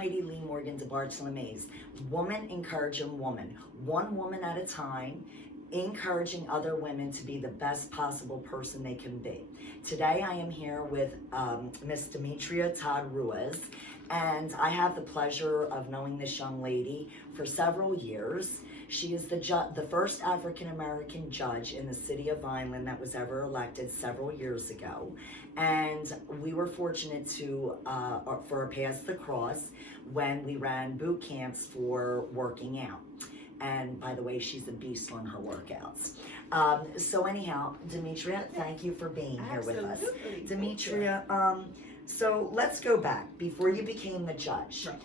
Heidi DeBartolomeis. Woman encouraging woman, one woman at a time, encouraging other women to be the best possible person they can be. Today I am here with Miss Demetrica Todd Ruiz, and I have the pleasure of knowing this young lady for several years. She is the first African-American judge in the city of Vineland that was ever elected several years ago. And we were fortunate to, for a Pass the Cross when we ran boot camps for working out. And by the way, she's a beast on her workouts. So anyhow, Demetria, thank you for being here with us. Demetria, so let's go back. Before you became the judge, Sure.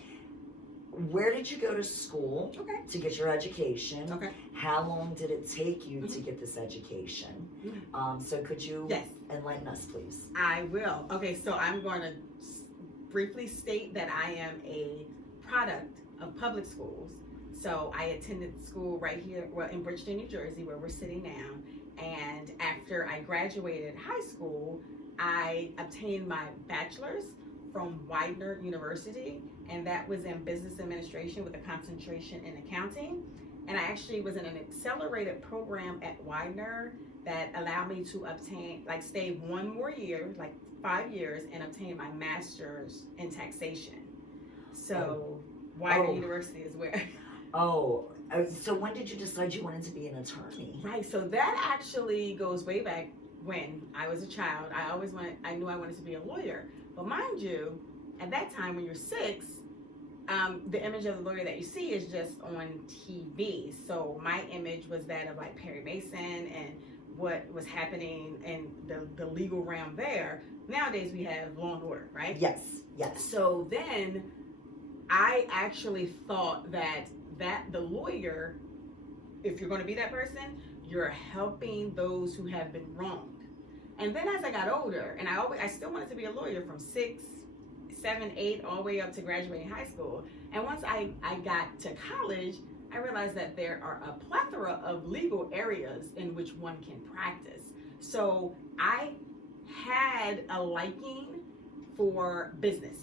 Where did you go to school to get your education? Okay. How long did it take you to get this education? So could you enlighten us, please? I will. Okay, so I'm going to briefly state that I am a product of public schools. So I attended school right here, well, in Bridgeton, New Jersey, where we're sitting now. And after I graduated high school, I obtained my bachelor's from Widener University, and that was in business administration with a concentration in accounting. And I actually was in an accelerated program at Widener that allowed me to obtain, stay one more year, 5 years, and obtain my master's in taxation. So Widener University is where. So when did you decide you wanted to be an attorney? Right, so that actually goes way back when I was a child. I knew I wanted to be a lawyer. But mind you, at that time when you're 6, the image of the lawyer that you see is just on TV. So my image was that of Perry Mason and what was happening in the legal realm there. Nowadays we have Law and Order, right? Yes. So then I actually thought that the lawyer, if you're going to be that person, you're helping those who have been wronged. And then as I got older, and I still wanted to be a lawyer from 6, 7, 8, all the way up to graduating high school. And once I got to college, I realized that there are a plethora of legal areas in which one can practice. So I had a liking for business.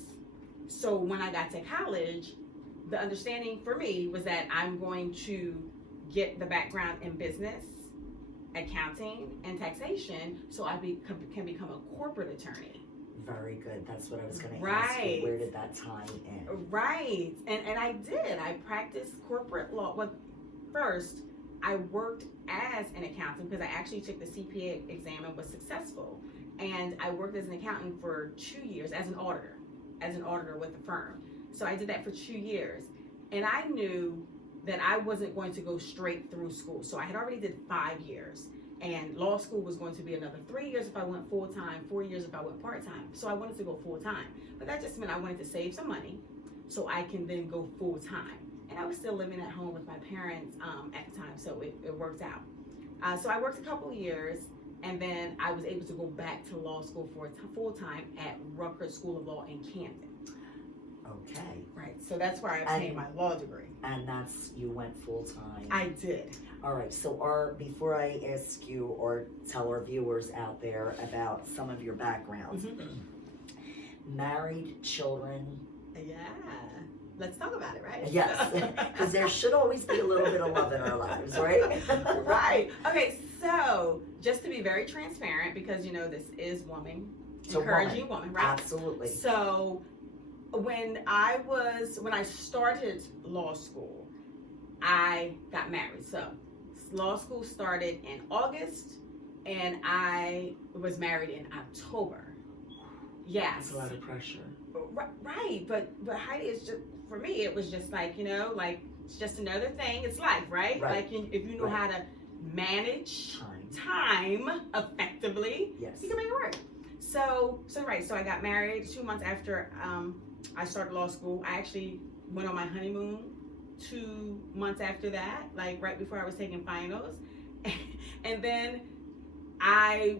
So when I got to college, the understanding for me was that I'm going to get the background in business, accounting, and taxation, so I can become a corporate attorney. Very good. That's what I was going to ask you. Where did that tie in? Right. And I did. I practiced corporate law. Well, first, I worked as an accountant because I actually took the CPA exam and was successful. And I worked as an accountant for 2 years as an auditor with the firm. So I did that for 2 years. And I knew that I wasn't going to go straight through school. So I had already did 5 years. And law school was going to be another 3 years if I went full-time, 4 years if I went part-time. So I wanted to go full-time. But that just meant I wanted to save some money so I can then go full-time. And I was still living at home with my parents at the time, so it worked out. So I worked a couple of years, and then I was able to go back to law school for full-time at Rutgers School of Law in Camden. Okay. Right, so that's where I obtained my law degree. And you went full-time? I did. All right, so before I ask you or tell our viewers out there about some of your backgrounds, married, children? Yeah, let's talk about it, right? Yes, because there should always be a little bit of love in our lives, right? Right. Okay, so just to be very transparent, because this is encouraging woman, right? Absolutely. So when I started law school, I got married. So law school started in August, and I was married in October. Yes. That's a lot of pressure. Right, but Heidi, is just, for me, it was just it's just another thing. It's life, right? If you know how to manage time effectively, you can make it work. So I got married 2 months after I started law school. I actually went on my honeymoon 2 months after that, right before I was taking finals. And then I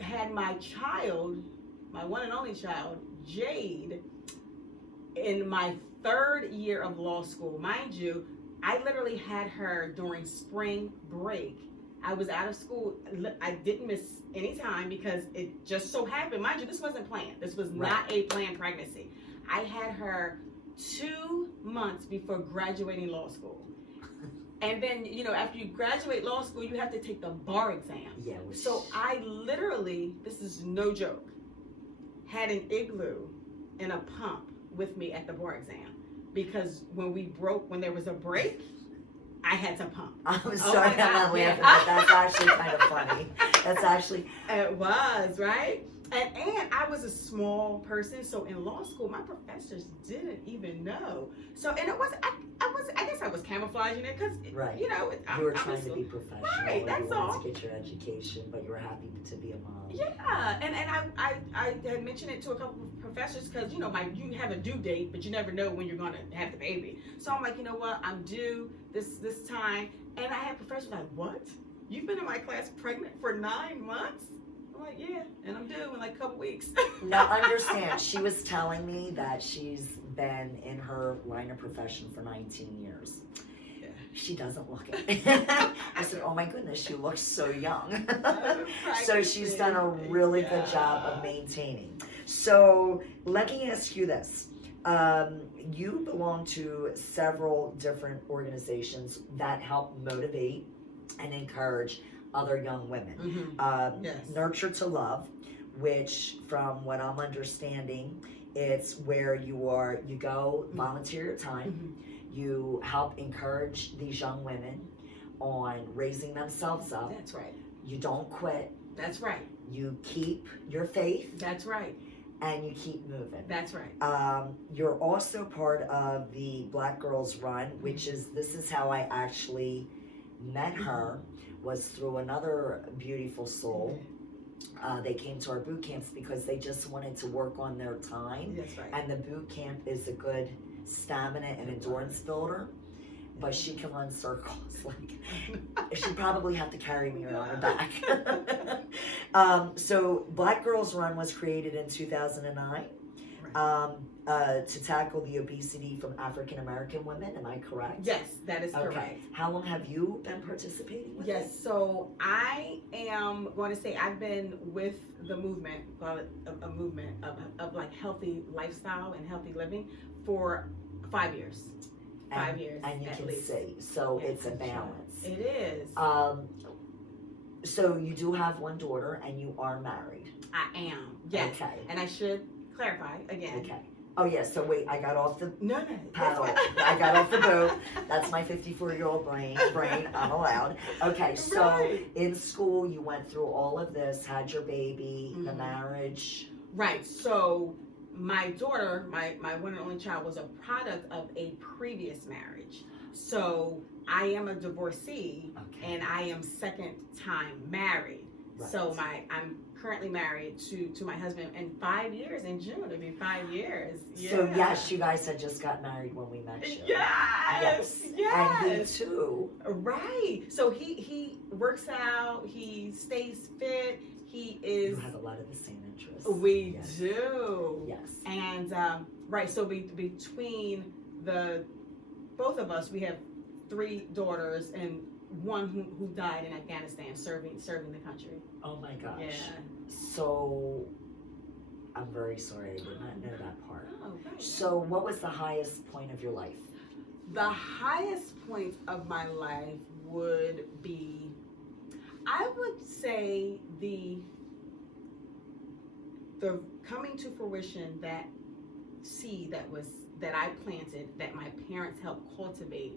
had my child, my one and only child, Jade, in my 3rd year of law school. Mind you, I literally had her during spring break. I was out of school. I didn't miss any time because it just so happened. Mind you, this wasn't planned. This was not a planned pregnancy. I had her 2 months before graduating law school. And then, after you graduate law school, you have to take the bar exam. Yeah. So I literally, this is no joke, had an igloo and a pump with me at the bar exam. Because when there was a break, I had to pump. I'm sorry, I'm not laughing, but that's actually kind of funny. That's actually. It was, right? And I was a small person, so in law school, my professors didn't even know. So, and it wasn't, I guess I was camouflaging it because, Right. you were trying to be professional. Right, that's you wanted all. to get your education, but you were happy to be a mom. Yeah, and I had mentioned it to a couple of professors because, you have a due date, but you never know when you're going to have the baby. So I'm like, you know what, I'm due this time. And I had professors like, what? You've been in my class pregnant for 9 months? I'm like, yeah, and I'm due in like a couple weeks. Now, understand, she was telling me that she's been in her line of profession for 19 years. Yeah. She doesn't look it. I said, oh my goodness, she looks so young. So she's done a really good job of maintaining. So let me ask you this. You belong to several different organizations that help motivate and encourage other young women. Yes. Nurture to Love, which from what I'm understanding, it's where you go volunteer your time, you help encourage these young women on raising themselves up. That's right. You don't quit. That's right. You keep your faith. That's right. And you keep moving. That's right. You're also part of the Black Girls Run, which this is how I actually met her, was through another beautiful soul. They came to our boot camps because they just wanted to work on their time. That's right. And the boot camp is a good stamina and endurance builder. But she can run circles. Like, she probably have to carry me around her back. So Black Girls Run was created in 2009 to tackle the obesity from African American women. Am I correct? Yes, that is correct. Okay. How long have you been participating with Yes, it? so I am going to say I've been with the movement, call it a movement of like healthy lifestyle and healthy living for 5 years. 5 years. And you at can least. see. So Yes, it's a balance. It is. So you do have one daughter and you are married. I am. Yes. Okay. And I should clarify again. Okay. Oh yeah, so wait, I got off the No. paddle. I got off the boat. That's my 54-year-old brain. I'm allowed. Okay, so Right. in school you went through all of this, had your baby, the marriage. Right. So my daughter, my one and only child, was a product of a previous marriage. So I am a divorcee, and I am second time married. Right. So I'm currently married to my husband in 5 years. In June, it'll be 5 years. Yeah. So yes, you guys had just got married when we met you. Yes. And he too. Right. So he works out. He stays fit. He is. You have a lot of the same interests. We Yes. do. Yes. And right. So between both of us, we have 3 daughters and one who died in Afghanistan serving the country. Oh my gosh. Yeah. So I'm very sorry, I did not know that part. Oh, right. So what was the highest point of your life? The highest point of my life would be, I would say the coming to fruition, that seed that I planted, that my parents helped cultivate,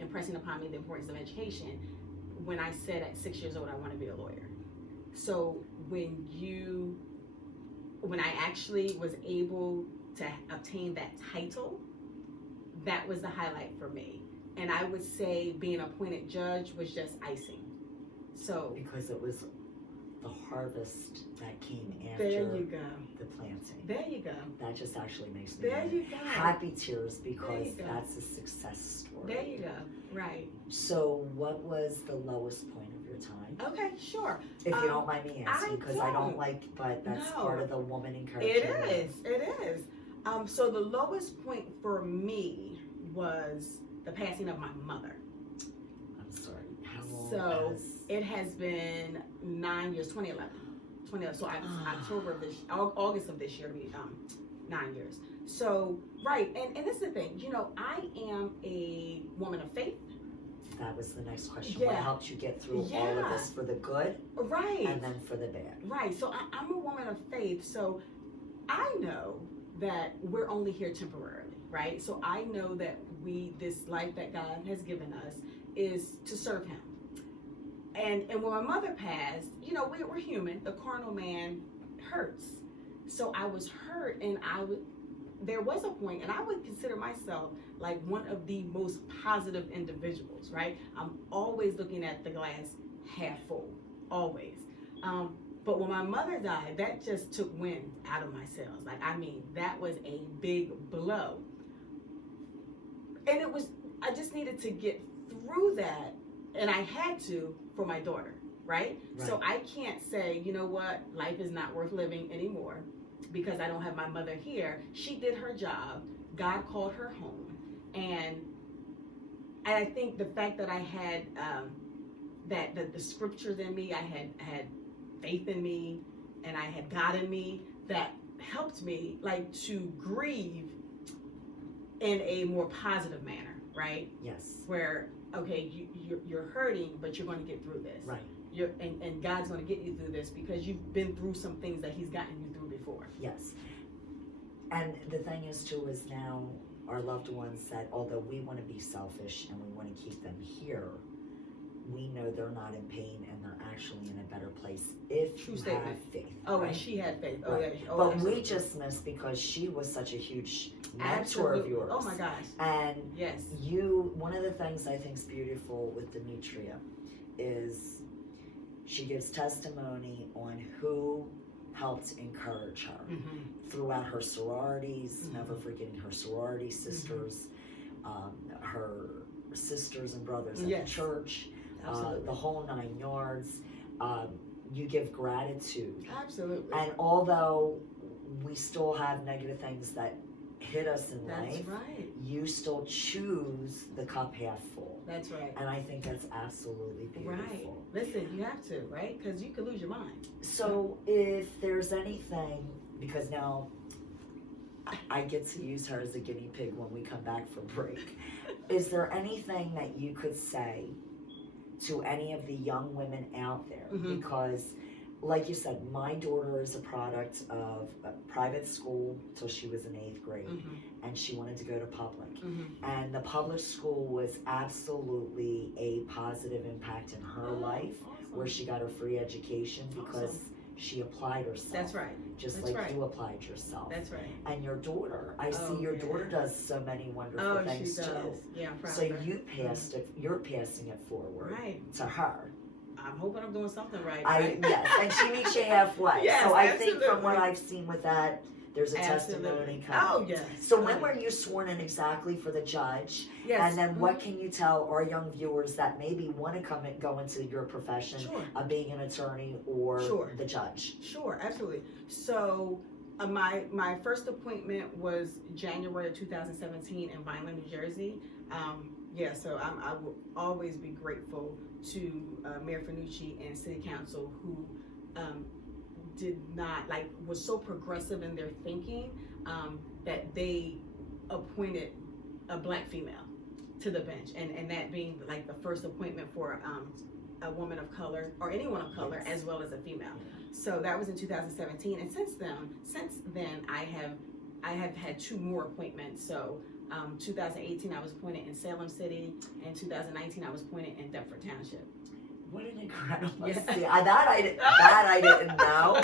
impressing upon me the importance of education, when I said at 6 years old I want to be a lawyer. So when I actually was able to obtain that title, that was the highlight for me. And I would say being appointed judge was just icing. So Because it was the harvest that came after there you go. the planting. There you go. That just actually makes me There you go. happy tears because you go. that's a success story. There you go. Right. So what was the lowest point of your time? Okay, sure. If you don't mind me asking, because I don't don't. like, but that's No. part of the woman encouragement. It is. So the lowest point for me was the passing of my mother. I'm sorry. How long So has... it has been 9 years, 2011. So October of August of this year to be 9 years. So, right, and this is the thing, you know, I am a woman of faith. That was the next question. Yeah. What helped you get through all of this for the good, right, and then for the bad? Right. So I'm a woman of faith. So I know that we're only here temporarily, right? So I know that this life that God has given us is to serve Him. And when my mother passed, you know, we're human. The carnal man hurts. So I was hurt, and there was a point, and I would consider myself like one of the most positive individuals, right? I'm always looking at the glass half full, always. But when my mother died, that just took wind out of my sails. Like, I mean, that was a big blow. And I just needed to get through that, and I had to for my daughter, right? So I can't say, you know what, life is not worth living anymore because I don't have my mother here. She did her job. God called her home. And I think the fact that I had the scriptures in me, I had faith in me, and I had God in me, that helped me like to grieve in a more positive manner, right? Yes. Where, okay, you're hurting, but you're going to get through this. Right. And God's going to get you through this because you've been through some things that He's gotten you through before. Yes. And the thing is too, is now our loved ones said, although we want to be selfish and we want to keep them here, we know they're not in pain and they're actually in a better place if True you statement. have faith. Oh, right? and she had faith. Oh, Right. yeah. Oh, But absolutely. we just missed because she was such a huge mentor Absolutely. of yours. Oh my gosh. And Yes. one of the things I think is beautiful with Demetria is she gives testimony on who helped encourage her throughout her sororities, never forgetting her sorority sisters, her sisters and brothers at the church, the whole 9 yards. You give gratitude. Absolutely. And although we still have negative things that hit us in life, right. you still choose the cup half full. That's right. And I think that's absolutely beautiful. Right. Listen, you have to, right? Because you could lose your mind. So if there's anything, because now I get to use her as a guinea pig when we come back from break, is there anything that you could say to any of the young women out there? Because like you said, my daughter is a product of a private school till she was in 8th grade, and she wanted to go to public. And the public school was absolutely a positive impact in her life, where she got her free education because she applied herself. That's right. Just That's like right. you applied yourself. That's right. And your daughter, I see your daughter does so many wonderful things she does. too. Yeah, I'm proud So of her. you're passing it forward to her. I'm hoping I'm doing something right. Yes, and she meets you halfway. Yes, so I absolutely. think from what I've seen with that, there's a testimony coming. Oh, yes. So when were you sworn in exactly for the judge? Yes. And then what can you tell our young viewers that maybe want to go into your profession of being an attorney or the judge? Sure, absolutely. So my first appointment was January of 2017 in Vineland, New Jersey. So I will always be grateful to Mayor Fanucci and City Council who did not, was so progressive in their thinking that they appointed a Black female to the bench, and that being like the first appointment for a woman of color or anyone of color as well as a female. So that was in 2017, and since then I have had 2 more appointments. So 2018 I was appointed in Salem City, and 2019 I was appointed in Deptford Township. What an incredible see, that I didn't know.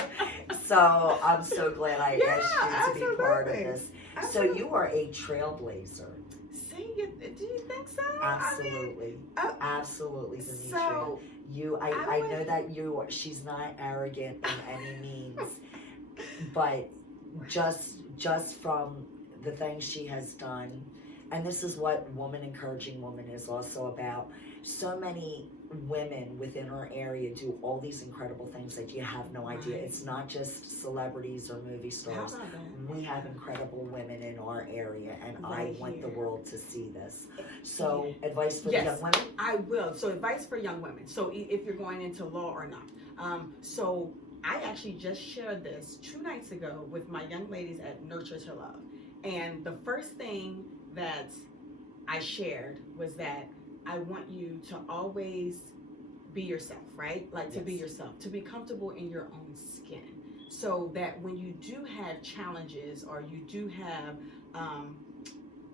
So I'm so glad I asked you to be part of this. Absolutely. So you are a trailblazer. See, do you think so? Absolutely. Absolutely, Demetria. So I know that she's not arrogant in any means, but just from the things she has done, and this is what Woman Encouraging Woman is also about. So many women within our area do all these incredible things that you have no idea. It's not just celebrities or movie stars. How about that? We have incredible women in our area, and I want the world to see this. So advice for the young women? I will. So advice for young women. So if you're going into law or not. So I actually just shared this 2 nights ago with my young ladies at Nurture to Love. And the first thing that I shared was that I want you to always be yourself, right? Like to be yourself, to be comfortable in your own skin. So that when you do have challenges or you do have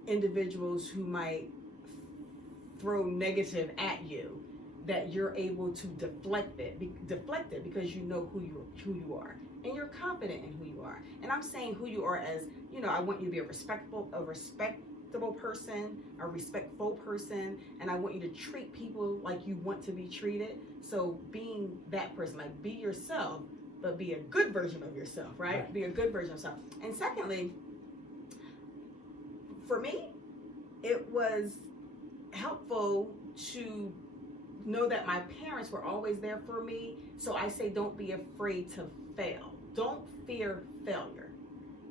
individuals who might throw negative at you, that you're able to deflect it because you know who you are and you're confident in who you are. And I'm saying who you are as, I want you to be a respectable person, a respectful person, and I want you to treat people like you want to be treated. So being that person, like be yourself, but be a good version of yourself, right? Be a good version of yourself. And secondly, for me, it was helpful to know that my parents were always there for me. So I say, don't be afraid to fail. Don't fear failure.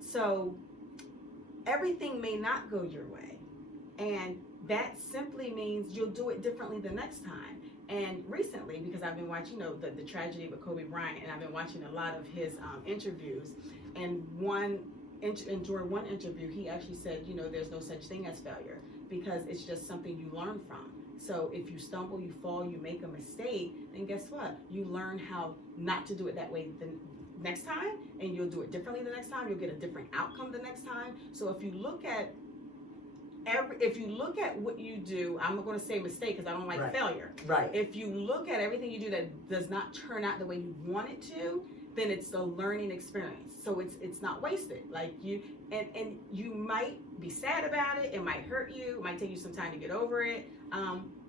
So everything may not go your way. And that simply means you'll do it differently the next time. And recently, because I've been watching, the tragedy with Kobe Bryant, and I've been watching a lot of his interviews, and during one interview, he actually said, there's no such thing as failure, because it's just something you learn from. So if you stumble, you fall, you make a mistake, then guess what? You learn how not to do it that way the next time, and you'll do it differently the next time. You'll get a different outcome the next time. So if you look at what you do, I'm not going to say mistake because I don't like failure. Right. If you look at everything you do that does not turn out the way you want it to, then it's a learning experience. So it's not wasted. Like you might be sad about it. It might hurt you. It might take you some time to get over it.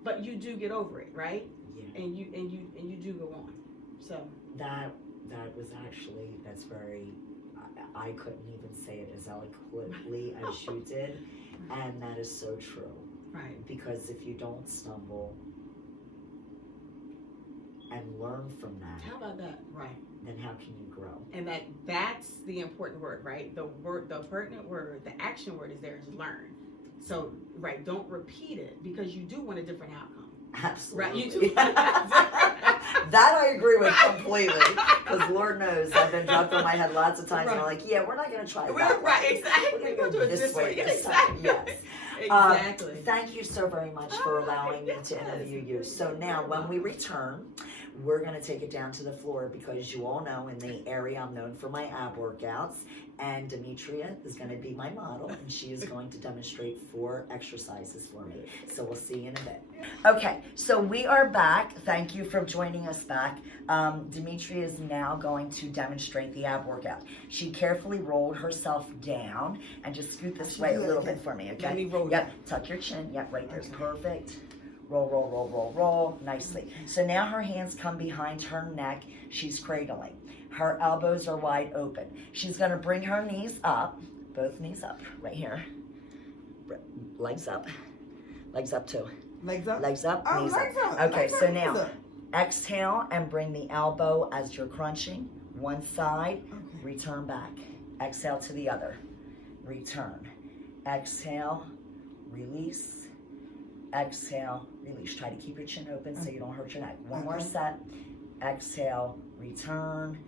But you do get over it, right? Yeah. And you do go on. So that was actually, that's very, I couldn't even say it as eloquently as you did. And that is so true. Right. Because if you don't stumble and learn from that. How about that? Right. Then how can you grow? And that's the important word, right? The pertinent word, the action word is there is learn. So, right, don't repeat it because you do want a different outcome. Absolutely. Right, you do. That I agree with completely. Because Lord knows I've been dropped on my head lots of times and I'm like, yeah, we're not going to try that. Right, exactly. We're going to go this way. Exactly. Yes. Exactly. Thank you so very much for allowing me to interview you. So now when we return, we're going to take it down to the floor because you all know in the area I'm known for my ab workouts, and Demetria is going to be my model and she is going to demonstrate 4 exercises for me. So we'll see you in a bit. Okay, so we are back. Thank you for joining us back. Demetria is now going to demonstrate the ab workout. She carefully rolled herself down and just scoot this way a little bit for me, okay? Let me roll. Yep, tuck your chin. Yep, right there's perfect. Roll, roll, roll, roll, roll, nicely. So now her hands come behind her neck. She's cradling. Her elbows are wide open. She's going to bring her knees up, both knees up, right here. Legs up. Legs up too. Legs up? Legs up, oh, knees legs up. up. Okay, legs so up, now, knees up. exhale and bring the elbow as you're crunching. One side, Okay. return back. Exhale to the other. Return. Exhale, release. Exhale, release. Try to keep your chin open so you don't hurt your neck. One more set. Exhale, return.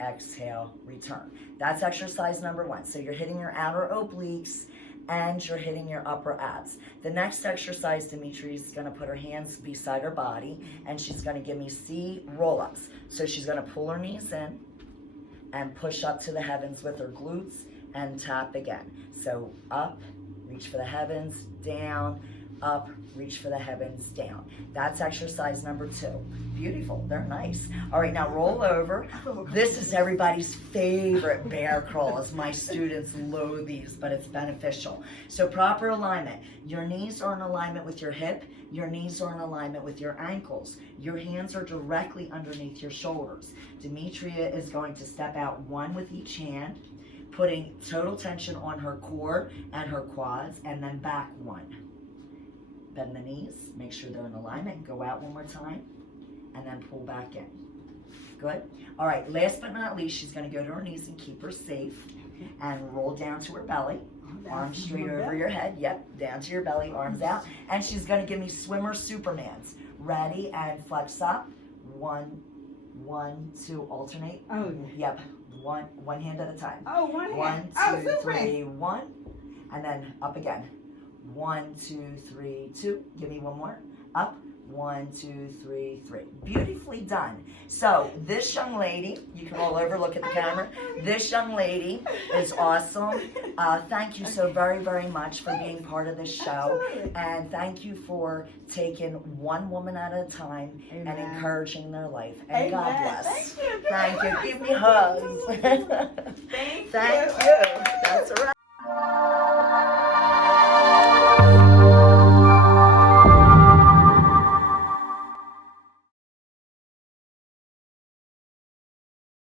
Exhale, return. That's exercise number 1. So you're hitting your outer obliques and you're hitting your upper abs. The next exercise, Demetria is going to put her hands beside her body and she's going to give me C roll-ups. So she's going to pull her knees in and push up to the heavens with her glutes and tap again. So up, reach for the heavens, down, up, reach for the heavens, down. That's exercise number 2. Beautiful, they're nice. All right, now roll over. This is everybody's favorite bear crawls. My students loathe these, but it's beneficial. So proper alignment. Your knees are in alignment with your hip. Your knees are in alignment with your ankles. Your hands are directly underneath your shoulders. Demetria is going to step out 1 with each hand, putting total tension on her core and her quads, and then back 1. Bend the knees, make sure they're in alignment, go out 1 more time, and then pull back in. Good. All right, last but not least, she's going to go to her knees and keep her safe, and roll down to her belly, arms straight over your head, yep, down to your belly, arms out, and she's going to give me swimmer Supermans. Ready, and flex up, 1, 1, 2, alternate. Oh, Yep. One hand at a time. Oh, one hand. 1, 2, Oh, 3, 1. And then up again. 1, 2, 3, 2. Give me one more. Up. 1, 2, 3, 3. Beautifully done. So this young lady, you can roll over, look at the camera. This young lady is awesome. Thank you so very, very much for being part of this show. Absolutely. And thank you for taking one woman at a time and Amen. encouraging their life. And God Amen. bless. Thank you. Thank you. Give me hugs. Thank you. Thank you.